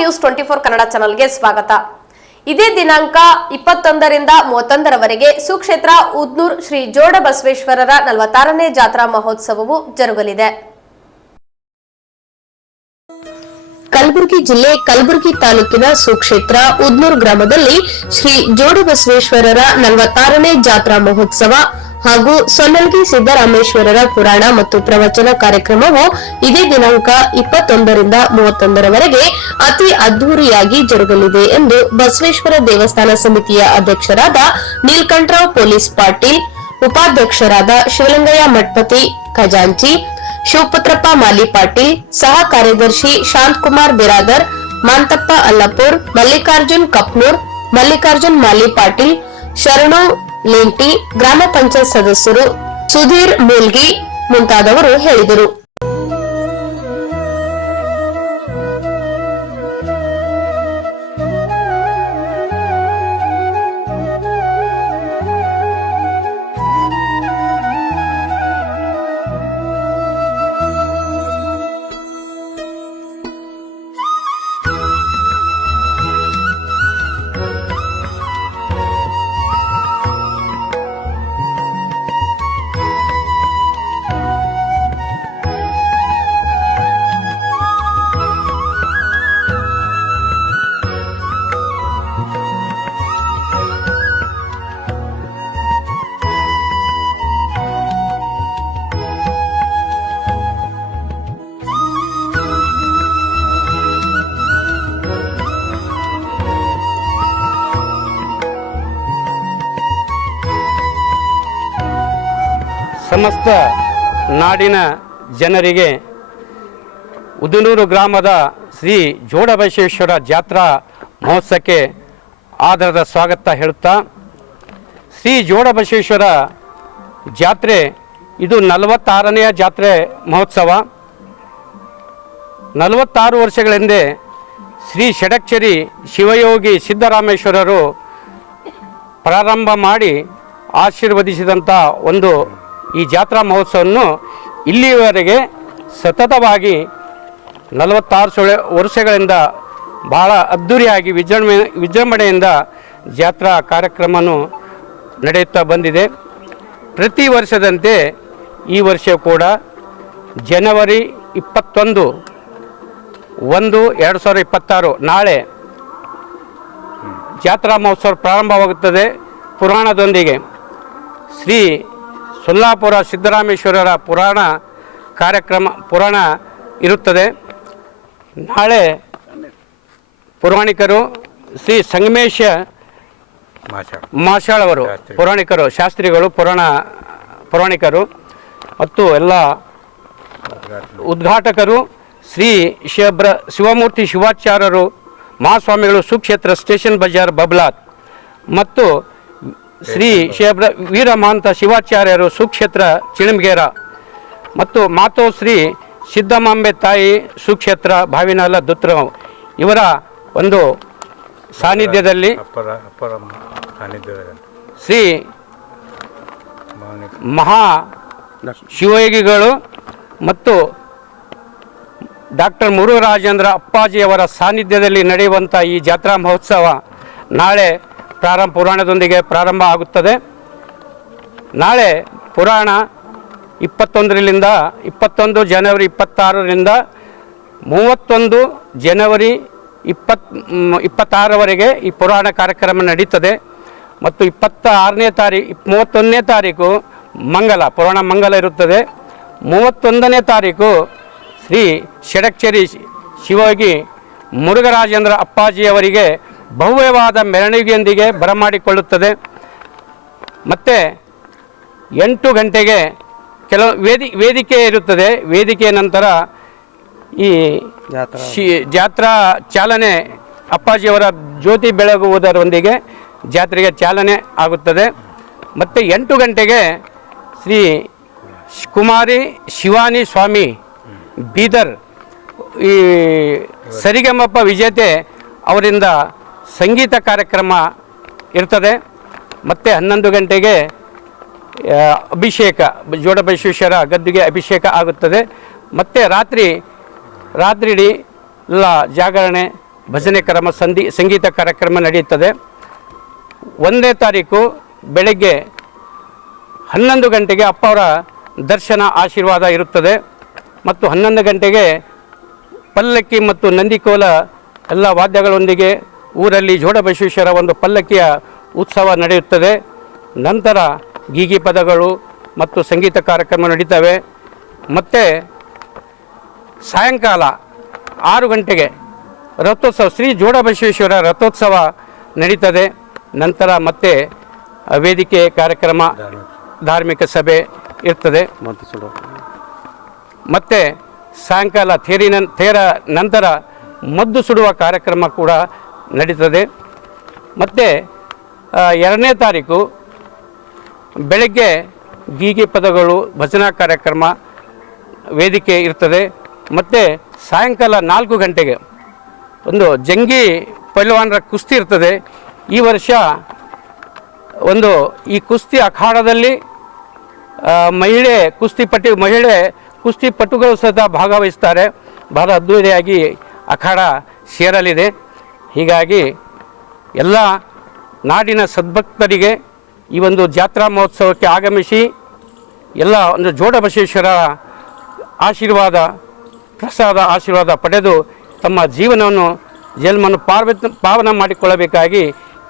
News 24 Kannada ಚಾನೆಲ್ಗೆ ಸ್ವಾಗತ. ಇದೇ ದಿನಾಂಕ 21ರಿಂದ 31ರವರೆಗೆ ಸುಕ್ಷೇತ್ರ ಉದ್ನೂರ್ ಶ್ರೀ ಜೋಡ ಬಸವೇಶ್ವರರ 46ನೇ ಜಾತ್ರಾ ಮಹೋತ್ಸವವು ಜರುಗಲಿದೆ. ಕಲಬುರಗಿ ಜಿಲ್ಲೆ ಕಲಬುರಗಿ ತಾಲೂಕಿನ ಸುಕ್ಷೇತ್ರ ಉದ್ನೂರ್ ಗ್ರಾಮದಲ್ಲಿ ಶ್ರೀ ಜೋಡ ಬಸವೇಶ್ವರರ 46ನೇ ಜಾತ್ರಾ ಮಹೋತ್ಸವ ಹಾಗೂ ಸೊನ್ನಲ್ಗಿ ಸಿದ್ದರಾಮೇಶ್ವರರ ಪುರಾಣ ಮತ್ತು ಪ್ರವಚನ ಕಾರ್ಯಕ್ರಮವು ಇದೇ ದಿನಾಂಕ 21ರಿಂದ 31ರವರೆಗೆ ಅತಿ ಅದ್ದೂರಿಯಾಗಿ ಜರುಗಲಿದೆ ಎಂದು ಬಸವೇಶ್ವರ ದೇವಸ್ಥಾನ ಸಮಿತಿಯ ಅಧ್ಯಕ್ಷರಾದ ನೀಲಕಂಠರಾವ್ ಪೊಲೀಸ್ ಪಾಟೀಲ್, ಉಪಾಧ್ಯಕ್ಷರಾದ ಶಿವಲಿಂಗಯ್ಯ ಮಠಪತಿ ಖಜಾಂಚಿ, ಶಿವಪುತ್ರಪ್ಪ ಮಾಲಿ ಪಾಟೀಲ್, ಸಹ ಕಾರ್ಯದರ್ಶಿ ಶಾಂತಕುಮಾರ್ ಬಿರಾದರ್, ಮಾಂತಪ್ಪ ಅಲ್ಲಪುರ್, ಮಲ್ಲಿಕಾರ್ಜುನ್ ಕಪ್ನೂರ್, ಮಲ್ಲಿಕಾರ್ಜುನ್ ಮಾಲಿ ಪಾಟೀಲ್, ಶರಣು ಲೇಂಟಿ, ಗ್ರಾಮ ಪಂಚಾಯತ್ ಸದಸ್ಯರು ಸುಧೀರ್ ಮೂಲ್ಗಿ ಮುಂತಾದವರು ಹೇಳಿದರು. ಸಮಸ್ತ ನಾಡಿನ ಜನರಿಗೆ ಉದನೂರು ಗ್ರಾಮದ ಶ್ರೀ ಜೋಡ ಬಸವೇಶ್ವರ ಜಾತ್ರಾ ಮಹೋತ್ಸವಕ್ಕೆ ಆದರದ ಸ್ವಾಗತ ಹೇಳುತ್ತಾ, ಶ್ರೀ ಜೋಡ ಬಸವೇಶ್ವರ ಜಾತ್ರೆ ಇದು 46ನೇ ಜಾತ್ರೆ ಮಹೋತ್ಸವ. 46 ವರ್ಷಗಳ ಹಿಂದೆ ಶ್ರೀ ಷಡಕ್ಷರಿ ಶಿವಯೋಗಿ ಸಿದ್ದರಾಮೇಶ್ವರರು ಪ್ರಾರಂಭ ಮಾಡಿ ಆಶೀರ್ವದಿಸಿದಂಥ ಒಂದು ಈ ಜಾತ್ರಾ ಮಹೋತ್ಸವವನ್ನು ಇಲ್ಲಿಯವರೆಗೆ ಸತತವಾಗಿ 46 ವರ್ಷಗಳಿಂದ ಬಹಳ ಅದ್ಧೂರಿಯಾಗಿ ವಿಜೃಂಭಣೆಯಿಂದ ಜಾತ್ರಾ ಕಾರ್ಯಕ್ರಮವನ್ನು ನಡೆಯುತ್ತಾ ಬಂದಿದೆ. ಪ್ರತಿ ವರ್ಷದಂತೆ ಈ ವರ್ಷ ಕೂಡ ಜನವರಿ 21/1/2026 ನಾಳೆ ಜಾತ್ರಾ ಮಹೋತ್ಸವ ಪ್ರಾರಂಭವಾಗುತ್ತದೆ. ಪುರಾಣದೊಂದಿಗೆ ಶ್ರೀ ಸೊಲ್ಲಾಪುರ ಸಿದ್ದರಾಮೇಶ್ವರರ ಪುರಾಣ ಇರುತ್ತದೆ. ನಾಳೆ ಪುರಾಣಿಕರು ಶ್ರೀ ಸಂಗಮೇಶ ಮಾಷಾಳ್ ಅವರು ಪುರಾಣಿಕರು, ಶಾಸ್ತ್ರಿಗಳು, ಪುರಾಣಿಕರು ಮತ್ತು ಎಲ್ಲ ಉದ್ಘಾಟಕರು ಶ್ರೀ ಶಿವಮೂರ್ತಿ ಶಿವಾಚಾರ್ಯರು ಮಹಾಸ್ವಾಮಿಗಳು ಸುಕ್ಷೇತ್ರ ಸ್ಟೇಷನ್ ಬಜಾರ್ ಬಬ್ಲಾತ್ ಮತ್ತು ಶ್ರೀ ವೀರಮಹಂತ ಶಿವಾಚಾರ್ಯರು ಸುಕ್ಷೇತ್ರ ಚಿಣಮಗೇರ ಮತ್ತು ಮಾತೋಶ್ರೀ ಸಿದ್ದಮಾಂಬೆ ತಾಯಿ ಸುಕ್ಷೇತ್ರ ಭಾವಿನಾಲ ದುತ್ರಗಾಂವ್ ಇವರ ಒಂದು ಸಾನ್ನಿಧ್ಯದಲ್ಲಿ ಶ್ರೀ ಮಹಾ ಶಿವಯೋಗಿಗಳು ಮತ್ತು ಡಾಕ್ಟರ್ ಮುರುಘರಾಜೇಂದ್ರ ಅಪ್ಪಾಜಿಯವರ ಸಾನ್ನಿಧ್ಯದಲ್ಲಿ ನಡೆಯುವಂಥ ಈ ಜಾತ್ರಾ ಮಹೋತ್ಸವ ನಾಳೆ ಪುರಾಣದೊಂದಿಗೆ ಪ್ರಾರಂಭ ಆಗುತ್ತದೆ. ನಾಳೆ ಪುರಾಣ 21 ಜನವರಿ 26ರಿಂದ 31 ಜನವರಿ 26ರವರೆಗೆ ಈ ಪುರಾಣ ಕಾರ್ಯಕ್ರಮ ನಡೀತದೆ ಮತ್ತು 31ನೇ ತಾರೀಕು ಪುರಾಣ ಮಂಗಲ ಇರುತ್ತದೆ. 31ನೇ ತಾರೀಕು ಶ್ರೀ ಷಡಕ್ಷರಿ ಶಿವಯೋಗಿ ಮುರುಘರಾಜೇಂದ್ರ ಅಪ್ಪಾಜಿಯವರಿಗೆ ಭವ್ಯವಾದ ಮೆರವಣಿಗೆಯೊಂದಿಗೆ ಬರಮಾಡಿಕೊಳ್ಳುತ್ತದೆ. ಮತ್ತು 8 ಗಂಟೆಗೆ ಕೆಲವು ವೇದಿಕೆ ಇರುತ್ತದೆ. ವೇದಿಕೆಯ ನಂತರ ಈ ಜಾತ್ರಾ ಚಾಲನೆ ಅಪ್ಪಾಜಿಯವರ ಜ್ಯೋತಿ ಬೆಳಗುವುದರೊಂದಿಗೆ ಜಾತ್ರೆಗೆ ಚಾಲನೆ ಆಗುತ್ತದೆ. ಮತ್ತು 8 ಗಂಟೆಗೆ ಶ್ರೀ ಕುಮಾರಿ ಶಿವಾನಿ ಸ್ವಾಮಿ ಬೀದರ್ ಈ ಸರಿಗಮಪ ವಿಜೇತೆ ಅವರಿಂದ ಸಂಗೀತ ಕಾರ್ಯಕ್ರಮ ಇರ್ತದೆ. ಮತ್ತು 11 ಗಂಟೆಗೆ ಅಭಿಷೇಕ, ಜೋಡ ಬಸವೇಶ್ವರ ಗದ್ದುಗೆ ಅಭಿಷೇಕ ಆಗುತ್ತದೆ. ಮತ್ತು ರಾತ್ರಿ ಇಡೀ ಎಲ್ಲ ಜಾಗರಣೆ ಭಜನೆ ಸಂಗೀತ ಕಾರ್ಯಕ್ರಮ ನಡೆಯುತ್ತದೆ. 1ನೇ ತಾರೀಕು ಬೆಳಗ್ಗೆ 11 ಗಂಟೆಗೆ ಅಪ್ಪ ಅವರ ದರ್ಶನ ಆಶೀರ್ವಾದ ಇರುತ್ತದೆ ಮತ್ತು 11 ಗಂಟೆಗೆ ಪಲ್ಲಕ್ಕಿ ಮತ್ತು ನಂದಿಕೋಲ ಎಲ್ಲ ವಾದ್ಯಗಳೊಂದಿಗೆ ಊರಲ್ಲಿ ಜೋಡಬಸವೇಶ್ವರ ಒಂದು ಪಲ್ಲಕ್ಕಿಯ ಉತ್ಸವ ನಡೆಯುತ್ತದೆ. ನಂತರ ಗೀಗಿ ಪದಗಳು ಮತ್ತು ಸಂಗೀತ ಕಾರ್ಯಕ್ರಮ ನಡೀತವೆ. ಮತ್ತು ಸಾಯಂಕಾಲ 6 ಗಂಟೆಗೆ ರಥೋತ್ಸವ ಶ್ರೀ ಜೋಡಬಸವೇಶ್ವರ ರಥೋತ್ಸವ ನಡೀತದೆ. ನಂತರ ಮತ್ತೆ ವೇದಿಕೆ ಕಾರ್ಯಕ್ರಮ ಧಾರ್ಮಿಕ ಸಭೆ ಇರ್ತದೆ. ಮತ್ತು ಸಾಯಂಕಾಲ ತೇರ ನಂತರ ಮದ್ದು ಸುಡುವ ಕಾರ್ಯಕ್ರಮ ಕೂಡ ನಡೀತದೆ. ಮತ್ತು 2ನೇ ತಾರೀಕು ಬೆಳಗ್ಗೆ ಗೀಗಿ ಪದಗಳು ಭಜನಾ ಕಾರ್ಯಕ್ರಮ ವೇದಿಕೆ ಇರ್ತದೆ. ಮತ್ತು ಸಾಯಂಕಾಲ 4 ಗಂಟೆಗೆ ಒಂದು ಜಂಗಿ ಪೈಲ್ವಾನರ ಕುಸ್ತಿ ಇರ್ತದೆ. ಈ ವರ್ಷ ಈ ಕುಸ್ತಿ ಅಖಾಡದಲ್ಲಿ ಮಹಿಳೆ ಕುಸ್ತಿಪಟುಗಳು ಸಹ ಭಾಗವಹಿಸ್ತಾರೆ. ಬಹಳ ಅದ್ಭುತವಾಗಿ ಅಖಾಡ ಸೇರಲಿದೆ. ಹೀಗಾಗಿ ಎಲ್ಲ ನಾಡಿನ ಸದ್ಭಕ್ತರಿಗೆ ಈ ಒಂದು ಜಾತ್ರಾ ಮಹೋತ್ಸವಕ್ಕೆ ಆಗಮಿಸಿ ಎಲ್ಲ ಒಂದು ಜೋಡಬಸವೇಶ್ವರ ಆಶೀರ್ವಾದ ಪಡೆದು ತಮ್ಮ ಜನ್ಮವನ್ನು ಪಾವನ ಮಾಡಿಕೊಳ್ಳಬೇಕಾಗಿ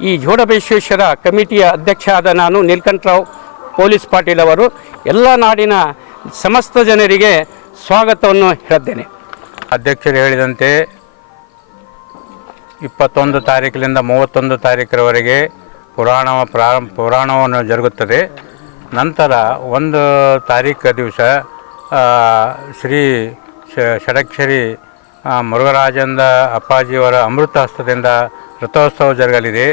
ಈ ಜೋಡಬಸವೇಶ್ವರ ಕಮಿಟಿಯ ಅಧ್ಯಕ್ಷ ಆದ ನಾನು ನೀಲಕಂಠರಾವ್ ಪೊಲೀಸ್ ಪಾಟೀಲ್ ಅವರು ಎಲ್ಲ ನಾಡಿನ ಸಮಸ್ತ ಜನರಿಗೆ ಸ್ವಾಗತವನ್ನು ಹೇಳುತ್ತೇನೆ. ಅಧ್ಯಕ್ಷರು ಹೇಳಿದಂತೆ 21 ತಾರೀಕಿನಿಂದ 31 ತಾರೀಕರವರೆಗೆ ಪುರಾಣವನ್ನು ಜರುಗುತ್ತದೆ. ನಂತರ 1 ತಾರೀಕು ದಿವಸ ಶ್ರೀ ಷಡಕ್ಷರಿ ಮುರುಘರಾಜೇಂದ್ರ ಅಪ್ಪಾಜಿಯವರ ಅಮೃತ ಹಸ್ತದಿಂದ ರಥೋತ್ಸವ ಜರುಗಲಿದೆ.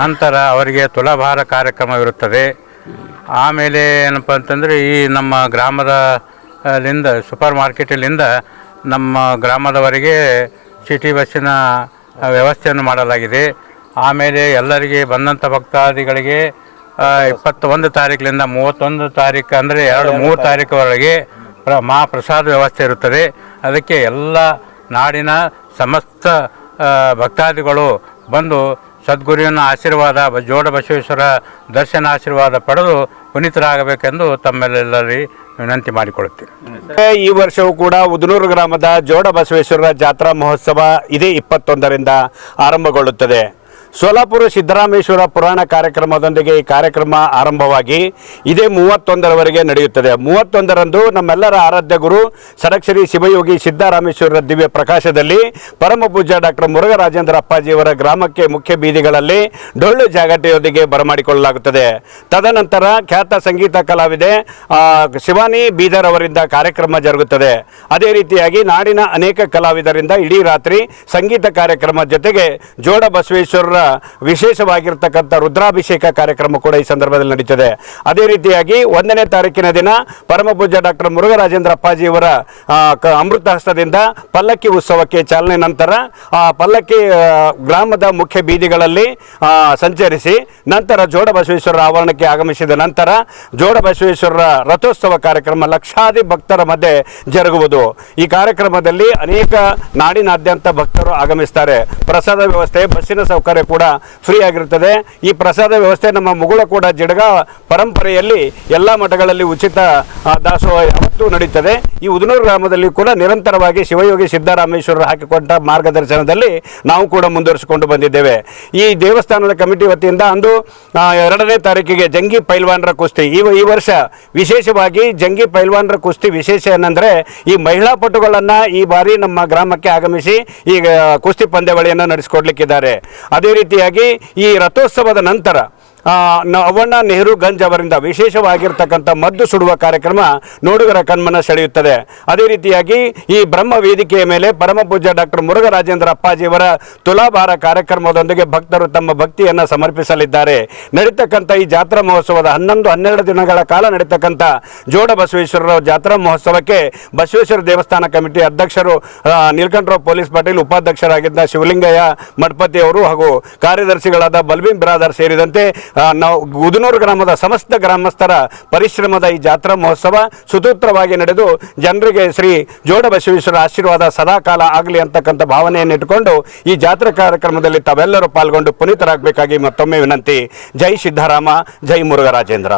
ನಂತರ ಅವರಿಗೆ ತುಲಾಭಾರ ಕಾರ್ಯಕ್ರಮವಿರುತ್ತದೆ. ಆಮೇಲೆ ಏನಪ್ಪ ಅಂತಂದರೆ ಈ ನಮ್ಮ ಗ್ರಾಮದಲ್ಲಿಂದ ಸೂಪರ್ ಮಾರ್ಕೆಟಲ್ಲಿಂದ ನಮ್ಮ ಗ್ರಾಮದವರೆಗೆ ಸಿಟಿ ಬಸ್ಸಿನ ವ್ಯವಸ್ಥೆಯನ್ನು ಮಾಡಲಾಗಿದೆ. ಆಮೇಲೆ ಎಲ್ಲರಿಗೆ ಬಂದಂಥ ಭಕ್ತಾದಿಗಳಿಗೆ 21 ತಾರೀಕಿನಿಂದ 31 ತಾರೀಕು ಅಂದರೆ 2-3 ತಾರೀಕುವರೆಗೆ ಮಹಾಪ್ರಸಾದ ವ್ಯವಸ್ಥೆ ಇರುತ್ತದೆ. ಅದಕ್ಕೆ ಎಲ್ಲ ನಾಡಿನ ಸಮಸ್ತ ಭಕ್ತಾದಿಗಳು ಬಂದು ಸದ್ಗುರುವಿನ ಆಶೀರ್ವಾದ ಜೋಡಬಸವೇಶ್ವರ ದರ್ಶನ ಆಶೀರ್ವಾದ ಪಡೆದು ಪುನೀತರಾಗಬೇಕೆಂದು ತಮ್ಮೆಲ್ಲರಿಗೆ ವಿನಂತಿ ಮಾಡಿಕೊಳ್ಳುತ್ತೇನೆ. ಈ ವರ್ಷವೂ ಕೂಡ ಉದನೂರು ಗ್ರಾಮದ ಜೋಡಬಸವೇಶ್ವರರ ಜಾತ್ರಾ ಮಹೋತ್ಸವ ಇದೇ 21ರಿಂದ ಆರಂಭಗೊಳ್ಳುತ್ತದೆ. ಸೋಲಾಪುರ ಸಿದ್ದರಾಮೇಶ್ವರ ಪುರಾಣ ಕಾರ್ಯಕ್ರಮದೊಂದಿಗೆ ಈ ಕಾರ್ಯಕ್ರಮ ಆರಂಭವಾಗಿ ಇದೇ 31ರವರೆಗೆ ನಡೆಯುತ್ತದೆ. 31ರಂದು ನಮ್ಮೆಲ್ಲರ ಆರಾಧ್ಯ ಗುರು ಷಡಕ್ಷರಿ ಶಿವಯೋಗಿ ಸಿದ್ದರಾಮೇಶ್ವರರ ದಿವ್ಯ ಪ್ರಕಾಶದಲ್ಲಿ ಪರಮ ಪೂಜ್ಯ ಡಾಕ್ಟರ್ ಮುರುಘರಾಜೇಂದ್ರ ಅಪ್ಪಾಜಿಯವರ ಗ್ರಾಮಕ್ಕೆ ಮುಖ್ಯ ಬೀದಿಗಳಲ್ಲಿ ಡೊಳ್ಳು ಜಾಗಟೆಯೊಂದಿಗೆ ಬರಮಾಡಿಕೊಳ್ಳಲಾಗುತ್ತದೆ. ತದನಂತರ ಖ್ಯಾತ ಸಂಗೀತ ಕಲಾವಿದೆ ಶಿವಾನಿ ಬೀದರ್ ಅವರಿಂದ ಕಾರ್ಯಕ್ರಮ ಜರುಗುತ್ತದೆ. ಅದೇ ರೀತಿಯಾಗಿ ನಾಡಿನ ಅನೇಕ ಕಲಾವಿದರಿಂದ ಇಡೀ ರಾತ್ರಿ ಸಂಗೀತ ಕಾರ್ಯಕ್ರಮ ಜೊತೆಗೆ ಜೋಡಬಸವೇಶ್ವರರ ವಿಶೇಷವಾಗಿರ್ತಕ್ಕಂಥ ರುದ್ರಾಭಿಷೇಕ ಕಾರ್ಯಕ್ರಮ ಕೂಡ ಈ ಸಂದರ್ಭದಲ್ಲಿ ನಡೀತದೆ. ಅದೇ ರೀತಿಯಾಗಿ 1ನೇ ತಾರೀಕಿನ ದಿನ ಪರಮ ಪೂಜ್ಯ ಡಾಕ್ಟರ್ ಮುರುಘರಾಜೇಂದ್ರ ಅಪ್ಪಾಜಿಯವರ ಅಮೃತ ಹಸ್ತದಿಂದ ಪಲ್ಲಕ್ಕಿ ಉತ್ಸವಕ್ಕೆ ಚಾಲನೆ. ನಂತರ ಪಲ್ಲಕ್ಕಿ ಗ್ರಾಮದ ಮುಖ್ಯ ಬೀದಿಗಳಲ್ಲಿ ಸಂಚರಿಸಿ ನಂತರ ಜೋಡಬಸವೇಶ್ವರರ ಆವರಣಕ್ಕೆ ಆಗಮಿಸಿದ ನಂತರ ಜೋಡಬಸವೇಶ್ವರರ ರಥೋತ್ಸವ ಕಾರ್ಯಕ್ರಮ ಲಕ್ಷಾದಿ ಭಕ್ತರ ಮಧ್ಯೆ ಜರುಗುವುದು. ಈ ಕಾರ್ಯಕ್ರಮದಲ್ಲಿ ಅನೇಕ ನಾಡಿನಾದ್ಯಂತ ಭಕ್ತರು ಆಗಮಿಸ್ತಾರೆ. ಪ್ರಸಾದ ವ್ಯವಸ್ಥೆ, ಬಸ್ಸಿನ ಸೌಕರ್ಯ ಕೂಡ ಫ್ರೀ ಆಗಿರುತ್ತದೆ. ಈ ಪ್ರಸಾದ ವ್ಯವಸ್ಥೆ ನಮ್ಮ ಮುಗುಳಕೋಡ ಜಿಡಗ ಪರಂಪರೆಯಲ್ಲಿ ಎಲ್ಲ ಮಠಗಳಲ್ಲಿ ಉಚಿತ ದಾಸೋಹ ಯಾವತ್ತೂ ನಡೀತದೆ. ಈ ಉದನೂರು ಗ್ರಾಮದಲ್ಲಿ ಕೂಡ ನಿರಂತರವಾಗಿ ಶಿವಯೋಗಿ ಸಿದ್ದರಾಮೇಶ್ವರರು ಹಾಕಿಕೊಂಡ ಮಾರ್ಗದರ್ಶನದಲ್ಲಿ ನಾವು ಕೂಡ ಮುಂದುವರಿಸಿಕೊಂಡು ಬಂದಿದ್ದೇವೆ. ಈ ದೇವಸ್ಥಾನದ ಕಮಿಟಿ ವತಿಯಿಂದ ಅಂದು 2ನೇ ತಾರೀಕಿಗೆ ಜಂಗಿ ಪೈಲ್ವಾನರ ಕುಸ್ತಿ ಈ ವರ್ಷ ವಿಶೇಷವಾಗಿ ಜಂಗಿ ಪೈಲ್ವಾನರ ಕುಸ್ತಿ ವಿಶೇಷ ಏನಂದರೆ ಈ ಮಹಿಳಾ ಪಟುಗಳನ್ನು ಈ ಬಾರಿ ನಮ್ಮ ಗ್ರಾಮಕ್ಕೆ ಆಗಮಿಸಿ ಈಗ ಕುಸ್ತಿ ಪಂದ್ಯಾವಳಿಯನ್ನು ನಡೆಸಿಕೊಡ್ಲಿಕ್ಕಿದ್ದಾರೆ. ಅದೇ ರೀತಿಯಾಗಿ ಈ ರಥೋತ್ಸವದ ನಂತರ ಅವ್ವಣ್ಣ ನೆಹರು ಗಂಜ್ ಅವರಿಂದ ವಿಶೇಷವಾಗಿರ್ತಕ್ಕಂಥ ಮದ್ದು ಸುಡುವ ಕಾರ್ಯಕ್ರಮ ನೋಡುಗರ ಕಣ್ಮನ ಸೆಳೆಯುತ್ತದೆ. ಅದೇ ರೀತಿಯಾಗಿ ಈ ಬ್ರಹ್ಮ ವೇದಿಕೆಯ ಮೇಲೆ ಪರಮ ಪೂಜ್ಯ ಡಾಕ್ಟರ್ ಮುರುಘರಾಜೇಂದ್ರ ಅಪ್ಪಾಜಿಯವರ ತುಲಾಭಾರ ಕಾರ್ಯಕ್ರಮದೊಂದಿಗೆ ಭಕ್ತರು ತಮ್ಮ ಭಕ್ತಿಯನ್ನು ಸಮರ್ಪಿಸಲಿದ್ದಾರೆ. ನಡೀತಕ್ಕಂಥ ಈ ಜಾತ್ರಾ ಮಹೋತ್ಸವದ 11-12 ದಿನಗಳ ಕಾಲ ನಡೀತಕ್ಕಂಥ ಜೋಡಬಸವೇಶ್ವರರ ಜಾತ್ರಾ ಮಹೋತ್ಸವಕ್ಕೆ ಬಸವೇಶ್ವರ ದೇವಸ್ಥಾನ ಕಮಿಟಿ ಅಧ್ಯಕ್ಷರು ನೀಲಕಂಠರಾವ್ ಪೊಲೀಸ್ ಪಾಟೀಲ್, ಉಪಾಧ್ಯಕ್ಷರಾಗಿದ್ದ ಶಿವಲಿಂಗಯ್ಯ ಮಠಪತಿ ಅವರು ಹಾಗೂ ಕಾರ್ಯದರ್ಶಿಗಳಾದ ಬಲ್ಬೀಂ ಬಿರಾದರ್ ಸೇರಿದಂತೆ ನಾವು ಉದನೂರು ಗ್ರಾಮದ ಸಮಸ್ತ ಗ್ರಾಮಸ್ಥರ ಪರಿಶ್ರಮದ ಈ ಜಾತ್ರಾ ಮಹೋತ್ಸವ ಸುಸೂತ್ರವಾಗಿ ನಡೆದು ಜನರಿಗೆ ಶ್ರೀ ಜೋಡ ಬಸವೇಶ್ವರ ಆಶೀರ್ವಾದ ಸದಾಕಾಲ ಆಗಲಿ ಅಂತಕ್ಕಂಥ ಭಾವನೆಯನ್ನು ಇಟ್ಟುಕೊಂಡು ಈ ಜಾತ್ರಾ ಕಾರ್ಯಕ್ರಮದಲ್ಲಿ ತಾವೆಲ್ಲರೂ ಪಾಲ್ಗೊಂಡು ಪುನೀತರಾಗಬೇಕಾಗಿ ಮತ್ತೊಮ್ಮೆ ವಿನಂತಿ. ಜೈ ಸಿದ್ದರಾಮ, ಜೈ ಮುರುಘರಾಜೇಂದ್ರ.